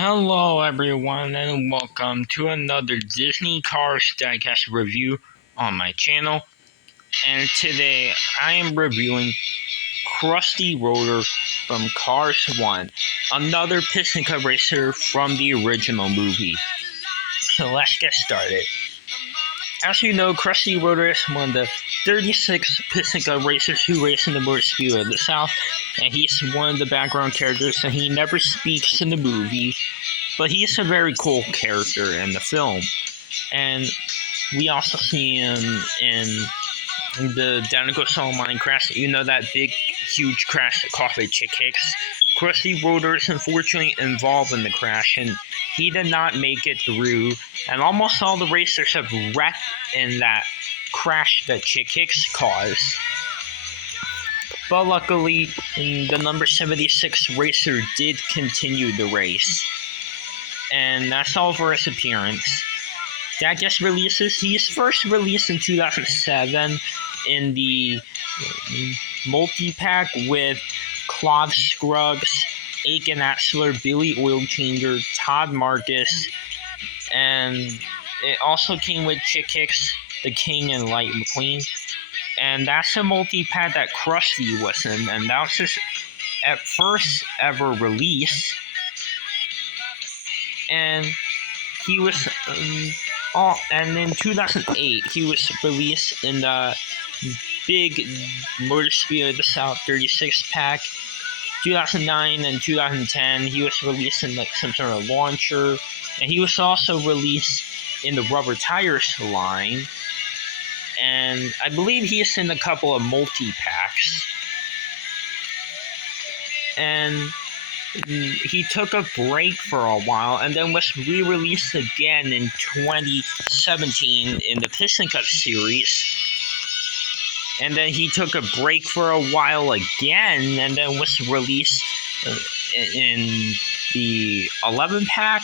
Hello everyone and welcome to another Disney Cars Diecast review on my channel. And today I am reviewing Crusty Rotor from Cars 1, another Piston Cup racer from the original movie. So let's get started. As you know, Crusty Rotor is one of the 36 Piston Cup racers who race in the Motor Speedway of the South, and he's one of the background characters, and he never speaks in the movie, but he's a very cool character in the film. And we also see him in the Dinoco Song Mine crash. You know, that big, huge crash that caused by Chick Hicks. Crusty Rotor is unfortunately involved in the crash, and he did not make it through. And almost all the racers have wrecked in that crash that Chick Hicks caused. But luckily, the number 76 racer did continue the race. And that's all for his appearance. Diecast releases. He's first released in 2007 in the multi-pack with Claude Scruggs, Aiken Atzler, Billy Oil Changer, Todd Marcus, and it also came with Chick Hicks, the King, and Light McQueen. And that's a multi-pack that Crusty was in, and that was his at first ever release. And he was and in 2008 he was released in the big Motor Speedway of the South 36 pack. 2009 and 2010 he was released in like some sort of launcher, and he was also released in the Rubber Tires line, and I believe he is in a couple of multi-packs. And he took a break for a while and then was re-released again in 2017 in the Piston Cup series. And then he took a break for a while again and then was released in the 11 pack,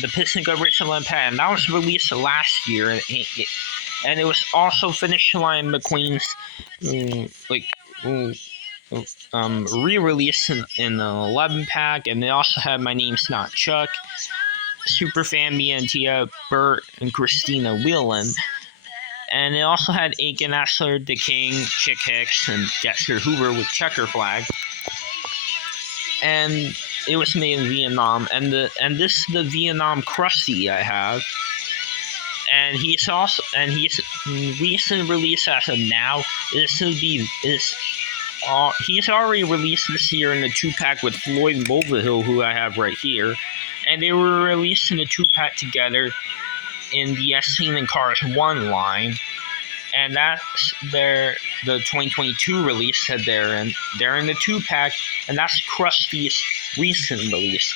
the Piston Cup Race 11 pack, and that was released last year. And it was also Finish Line McQueen's re-release in the 11 pack, and they also had My Name's Not Chuck, Superfan Me and Tia, Bert, and Christina Whelan. And it also had Aiken Atzler, The King, Chick Hicks, and Dexter Hoover with Checker Flag. And it was made in Vietnam, and this is the Vietnam Crusty I have. And he's recent release as of now. He's already released this year in the 2-pack with Floyd Mulvihill, who I have right here. And they were released in the 2-pack together in the S-Scene and Cars 1 line. And that's the 2022 release that they're in the 2-pack, and that's Krusty's recent release.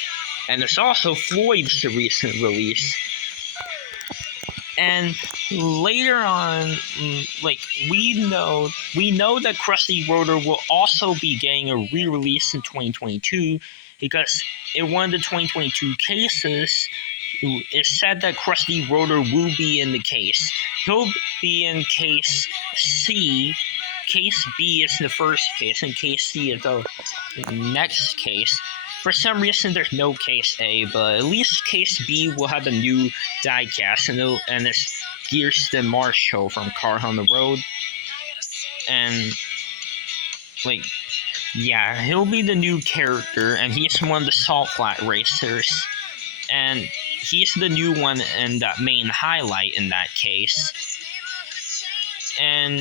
And it's also Floyd's recent release. And later on, we know that Crusty Rotor will also be getting a re-release in 2022, because in one of the 2022 cases, it's said that Crusty Rotor will be in the case. He'll be in case C. Case B is the first case, and case C is the next case. For some reason, there's no case A, but at least case B will have a new diecast, and it's Gearston Marshall from Car on the Road. And, he'll be the new character, and he's one of the Salt Flat racers. And he's the new one in that main highlight in that case. And,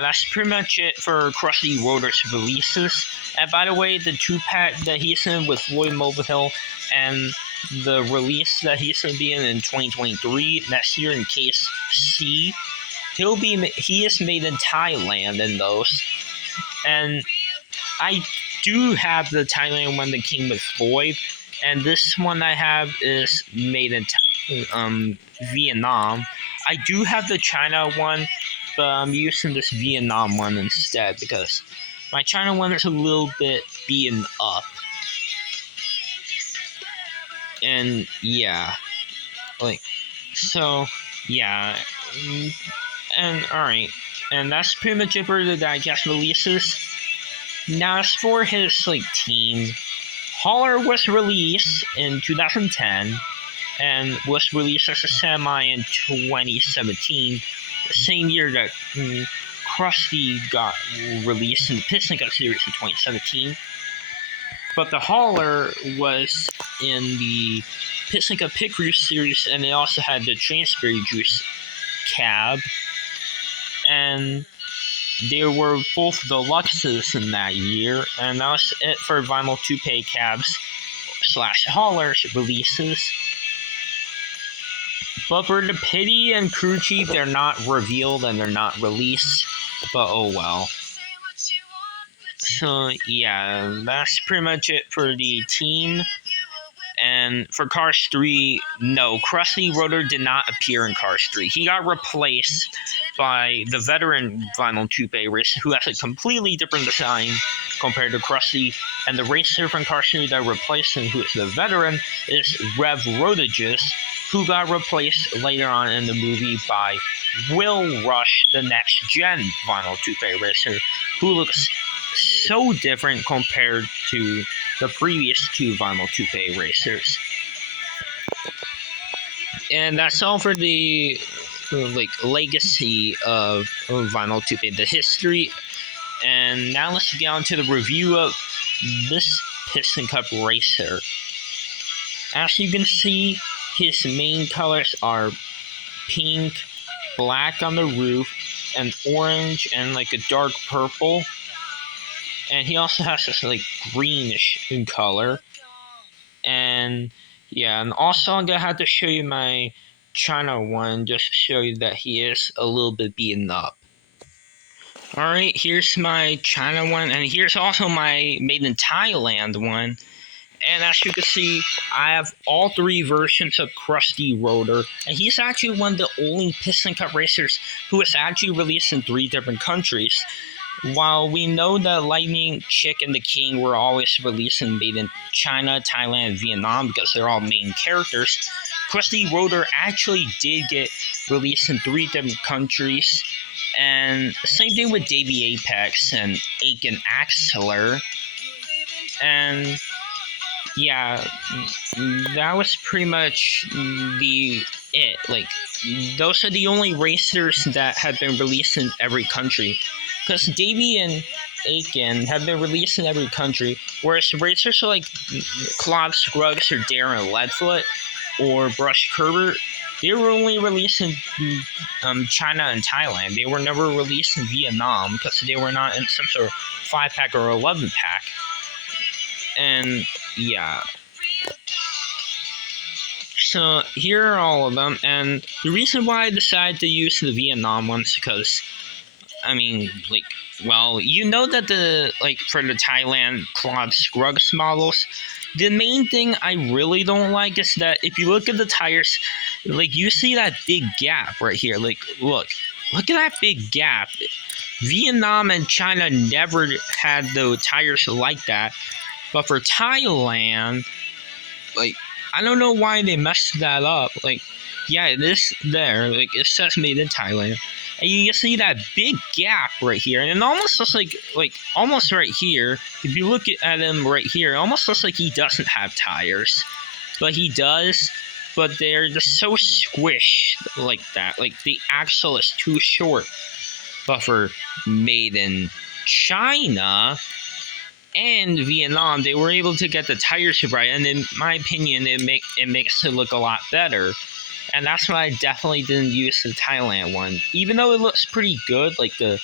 that's pretty much it for Crusty Rotor's releases. And by the way, the 2-pack that he's in with Floyd Mulvihill and the release that he's going to be in 2023 next year in case C, he is made in Thailand in those. And I do have the Thailand one that came with Floyd, and this one I have is made in Vietnam. I do have the China one, but I'm using this Vietnam one instead because my China one is a little bit beaten up. And and alright. And that's pretty much it for the diecast releases. Now, as for his team, Haller was released in 2010 and was released as a semi in 2017, the same year that Crusty got released in the Piston Cup Series in 2017. But the Hauler was in the Piston Cup Pit Crew Series, and they also had the Transberry Juice cab. And they were both deluxes in that year, and that was it for Vinyl Toupe cabs / Haulers releases. But for the Pity and Crew Chief, they're not revealed and they're not released, but oh well. So yeah, that's pretty much it for the team. And for Cars 3, no, Crusty Rotor did not appear in Cars 3. He got replaced by the veteran Vinyl Toupe racer, who has a completely different design compared to Crusty. And the racer from Cars 3 that replaced him, who is the veteran, is Rev Rotages, who got replaced later on in the movie by Will Rush, the next gen Vinyl Toupe racer, who looks so different compared to the previous two Vinyl Toupe racers. And that's all for the legacy of Vinyl Toupe, the history. And now let's get on to the review of this Piston Cup racer. As you can see, his main colors are pink, black on the roof, and orange, and a dark purple. And he also has this greenish in color. And yeah, and also I'm gonna have to show you my China one just to show you that he is a little bit beaten up. Alright, here's my China one, and here's also my made in Thailand one. And as you can see, I have all three versions of Crusty Rotor, and he's actually one of the only Piston Cup racers who is actually released in 3 different countries. While we know that Lightning, Chick, and the King were always released and made in China, Thailand, and Vietnam because they're all main characters, Crusty Rotor actually did get released in 3 different countries. And same thing with Davey Apex and Aiken Axler. And yeah, that was pretty much it. Those are the only racers that have been released in every country. Because Davey and Aiken have been released in every country, whereas racers like Claude Scruggs or Darren Leadfoot or Brush Kerber, they were only released in China and Thailand. They were never released in Vietnam because they were not in some sort of 5-pack or 11-pack. And yeah. So here are all of them, and the reason why I decided to use the Vietnam ones because well, you know that for the Thailand Claude Scruggs models, the main thing I really don't like is that if you look at the tires, you see that big gap right here. Look at that big gap. Vietnam and China never had the tires like that, but for Thailand, I don't know why they messed that up. Yeah, it is there. It says made in Thailand. And you can see that big gap right here. And it almost looks almost right here. If you look at him right here, it almost looks like he doesn't have tires. But he does. But they're just so squished like that. The axle is too short. But for made in China and Vietnam, they were able to get the tires right. And in my opinion, it makes it look a lot better. And that's why I definitely didn't use the Thailand one. Even though it looks pretty good, the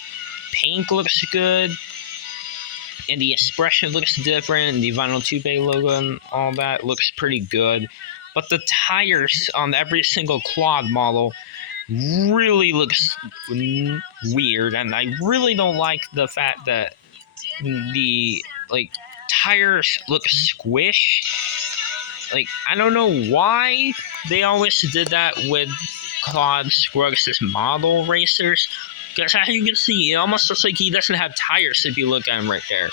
paint looks good, and the expression looks different, and the Vinyl Toupe logo and all that looks pretty good. But the tires on every single Claude model really looks weird, and I really don't like the fact that the tires look squished. I don't know why they always did that with Claude Scruggs' model racers. Because as you can see, it almost looks like he doesn't have tires if you look at him right there.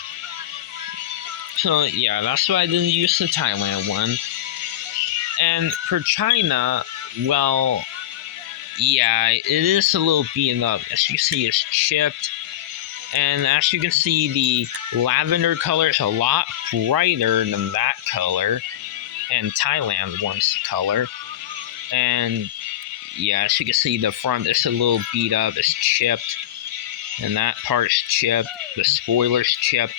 So yeah, that's why I didn't use the Thailand one. And for China, well, yeah, it is a little beaten up. As you can see, it's chipped. And as you can see, the lavender color is a lot brighter than that color and Thailand one's color. And yeah, as you can see, the front is a little beat up, it's chipped, and that part's chipped, the spoiler's chipped.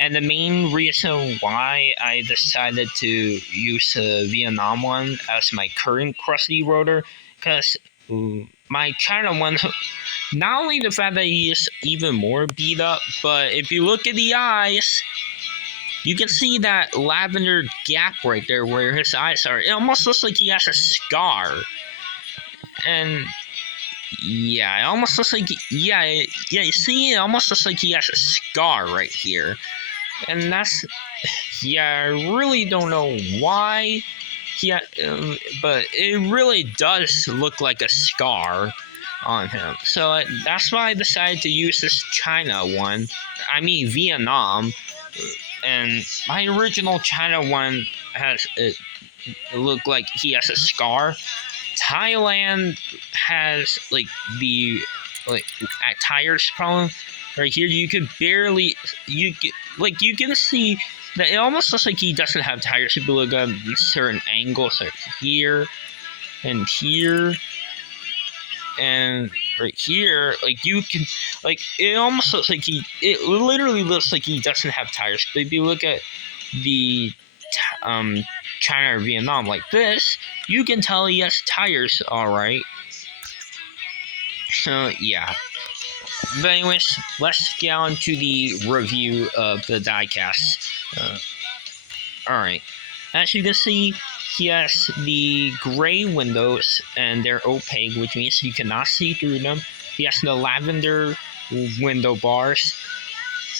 And the main reason why I decided to use a Vietnam one as my current Crusty rotor, because my China one, not only the fact that he is even more beat up, but if you look at the eyes, you can see that lavender gap right there where his eyes are. It almost looks like he has a scar. And yeah, it almost looks like, yeah, you see, it almost looks like he has a scar right here. And that's, yeah, I really don't know why, but it really does look like a scar on him. So that's why I decided to use this China one. I mean Vietnam. And my original China one has it look like he has a scar. Thailand has like the tires problem right here. You could barely you can see that it almost looks like he doesn't have tires. If you look at certain angles, like here and here and right here, like you can, like it almost looks like it literally looks like he doesn't have tires. But if you look at the China or Vietnam like this, you can tell he has tires, alright. So yeah. But anyways, let's get on to the review of the diecast. Alright. As you can see, he has the gray windows and they're opaque, which means you cannot see through them. He has the lavender window bars.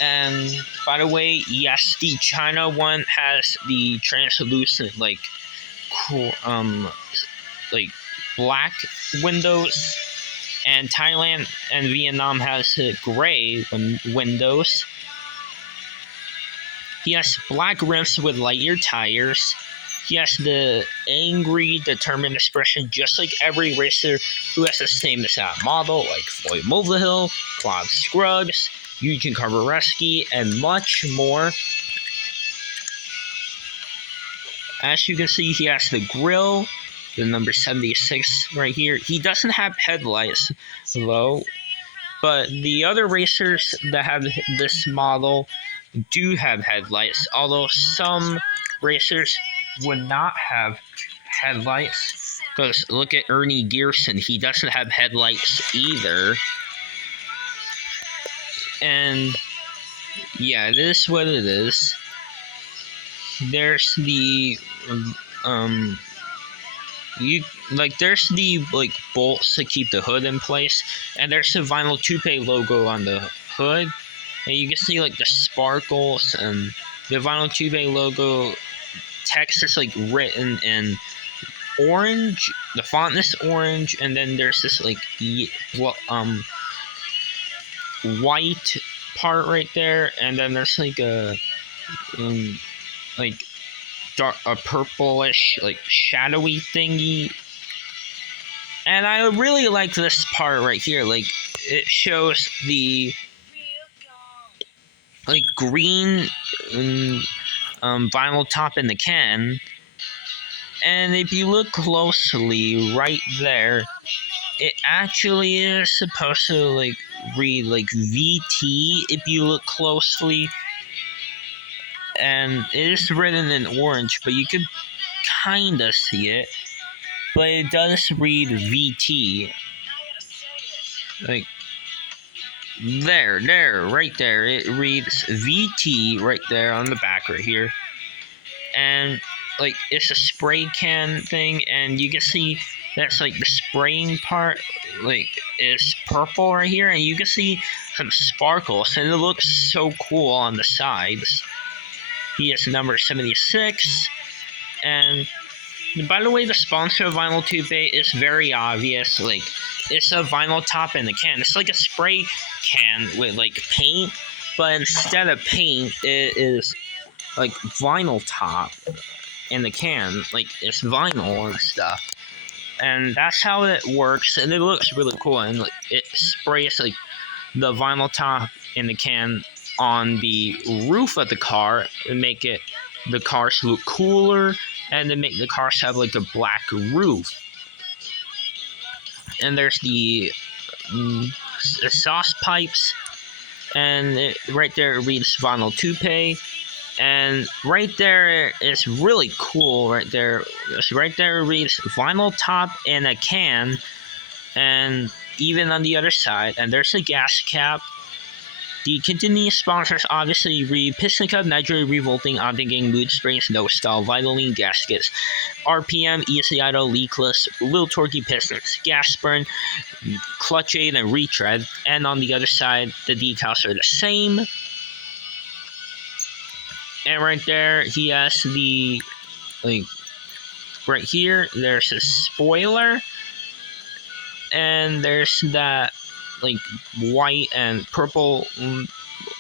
And by the way, yes, the China one has the translucent like black windows, and Thailand and Vietnam has gray windows. He has black rims with lighter tires. He has the angry, determined expression, just like every racer who has the same exact model, like Floyd Mulvihill, Claude Scruggs, Eugene Carbareski, and much more. As you can see, he has the grille, the number 76 right here. He doesn't have headlights, though, but the other racers that have this model do have headlights, although some racers would not have headlights. Because look at Ernie Gearson, he doesn't have headlights either. And yeah, it is what it is. There's the there's the bolts to keep the hood in place, and there's the vinyl Toupe logo on the hood, and you can see like the sparkles and the vinyl Toupe logo text is like written in orange. The font is orange, and then there's this like white part right there, and then there's like a a purplish shadowy thingy. And I really like this part right here. Like it shows the green vinyl top in the can. And if you look closely right there, it actually is supposed to read VT if you look closely. And it is written in orange, but you can kinda see it. But it does read VT. Right there. It reads VT right there on the back right here. And it's a spray can thing, and you can see that's the spraying part is purple right here, and you can see some sparkles, and it looks so cool on the sides. He is number 76, and by the way, the sponsor of Vinyl Toupe is very obvious. It's a vinyl top in the can. It's like a spray can with paint, but instead of paint, it is vinyl top in the can. It's vinyl and stuff, and that's how it works. And it looks really cool. And it sprays the vinyl top in the can on the roof of the car to make the cars look cooler, and to make the cars have like a black roof. And there's the exhaust pipes, and right there it reads vinyl toupee. And right there is really cool. Right there it reads vinyl top in a can, and even on the other side. And there's a gas cap. The continuing sponsors obviously read piston cup, nitro revolting, octane mood springs, no stall, Vitaline gaskets, RPM, easy idle, leakless, little torquey pistons, gas burn, clutch aid, and retread. And on the other side, the decals are the same. And right there, he has the, like, right here, there's a spoiler. And there's that, like, white and purple,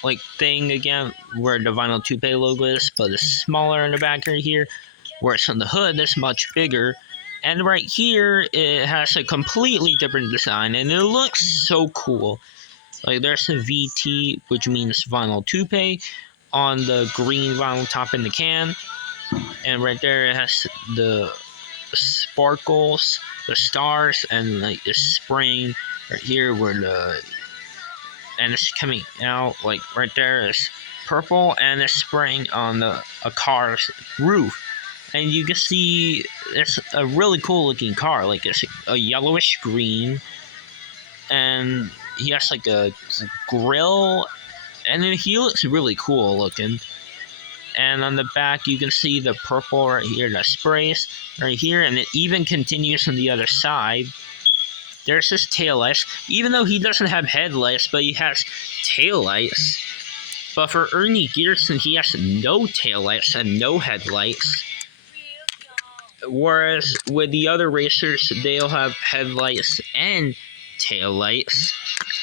like, thing again, where the vinyl toupee logo is, but it's smaller in the back right here. Whereas on the hood, it's much bigger. And right here, it has a completely different design, and it looks so cool. Like, there's a VT, which means vinyl toupee, on the green vinyl top in the can. And right there, it has the sparkles, the stars, and like the spring right here where and it's coming out, like right there is purple, and it's spraying on a car's roof. And you can see it's a really cool looking car. Like, it's a yellowish green, and he has like a grill, and then he looks really cool looking. And on the back, you can see the purple right here that sprays right here, and it even continues on the other side. There's his taillights, even though he doesn't have headlights, but he has taillights. But for Ernie Gearson, he has no taillights and no headlights. Whereas with the other racers, they'll have headlights and taillights.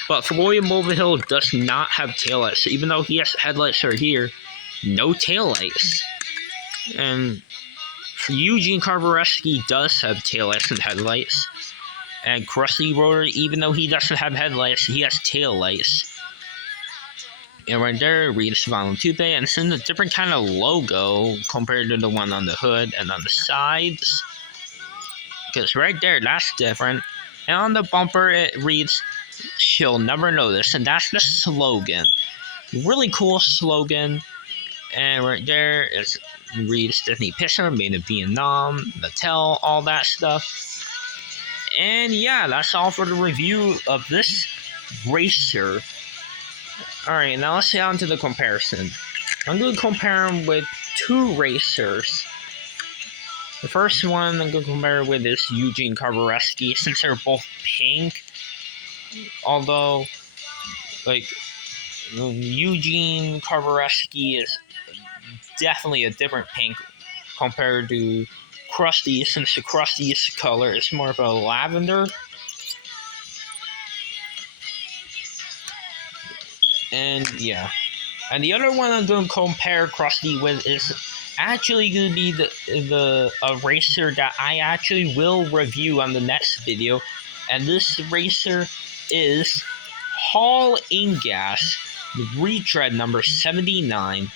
But Floyd Mulvihill does not have taillights, even though he has headlights right here. No taillights. And Eugene Carvereski does have taillights and headlights. And Crusty Rotor, even though he doesn't have headlights, he has taillights. And right there, reads vinyl toupee, and it's in a different kind of logo compared to the one on the hood and on the sides. Because right there, that's different. And on the bumper, it reads, "She'll never know this," and that's the slogan. Really cool slogan. And right there, it reads Disney Pixar, made in Vietnam, Mattel, all that stuff. And yeah, that's all for the review of this racer. Alright, now let's get on to the comparison. I'm going to compare them with two racers. The first one I'm going to compare with is Eugene Carvereski, since they're both pink. Although, like, Eugene Carvereski is definitely a different pink compared to Crusty, since the Krusty's color is more of a lavender. And yeah. And the other one I'm going to compare Crusty with is actually going to be a racer that I actually will review on the next video. And this racer is Hall and Gas retread number 79.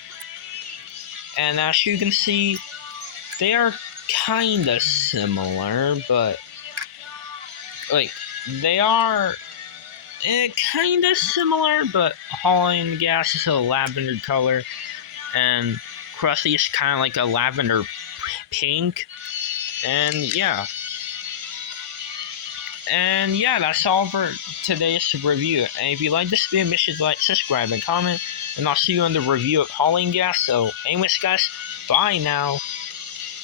And as you can see, they are kinda similar, but like they are kinda similar, but Hall and Gas is a lavender color, and Crusty is kind of like a lavender pink. And yeah. And yeah, that's all for today's review. And if you like this video, make sure to like, subscribe, and comment. And I'll see you in the review of Hall and Gas. So anyways, guys, bye now.